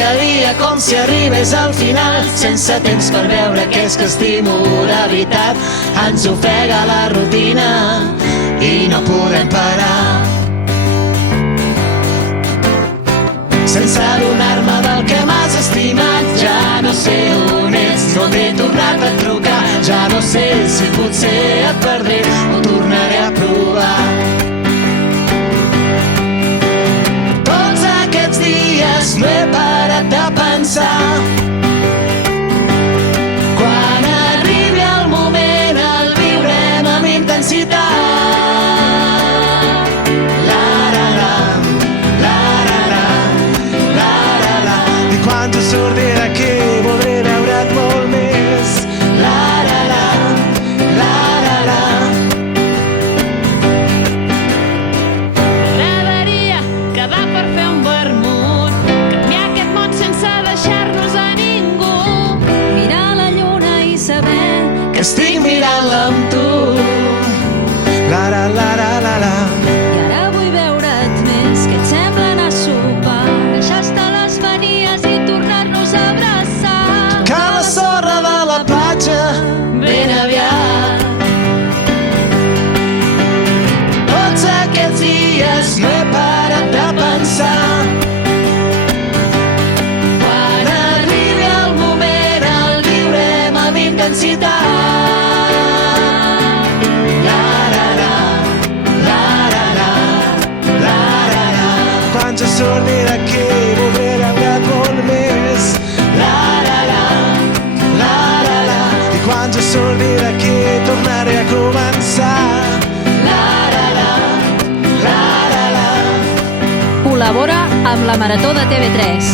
dia a dia com si arribés al final, sense temps per veure que és que estimo de veritat. Ens ofega la rutina i no podem parar. Sense adonar-me del que m'has estimat, ja no sé on ets, no t'he tornat a trucar. Ja no sé si potser et perdré o tornaré a provar. Tots aquests dies no he parat de pensar. Quan arribi el moment el viurem amb intensitat. Quan jo surti d'aquí voldré veure't molt més. M'agradaria quedar per fer un vermut, canviar aquest món sense deixar-nos a ningú, mirar la lluna i saber que estic mirant-la amb tu. I ara vull veure't més, que et sembla anar a sopar, deixar estar les manies i tornar-nos a abraçar. Que la sorra de la platja ben aviat. Tots aquests dies no he parat de pensar. Quan arribi el moment el viurem amb intensitat. Quan jo surti d'aquí voldré veure't molt més. I quan jo surti d'aquí tornaré a començar. Col·labora amb la Marató de TV3.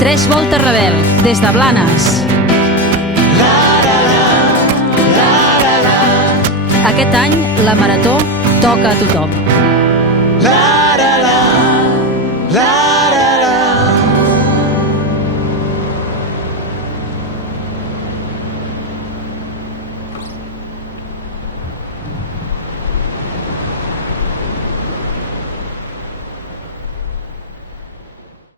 3 Voltes Rebel, des de Blanes. Aquest any la Marató toca a tothom.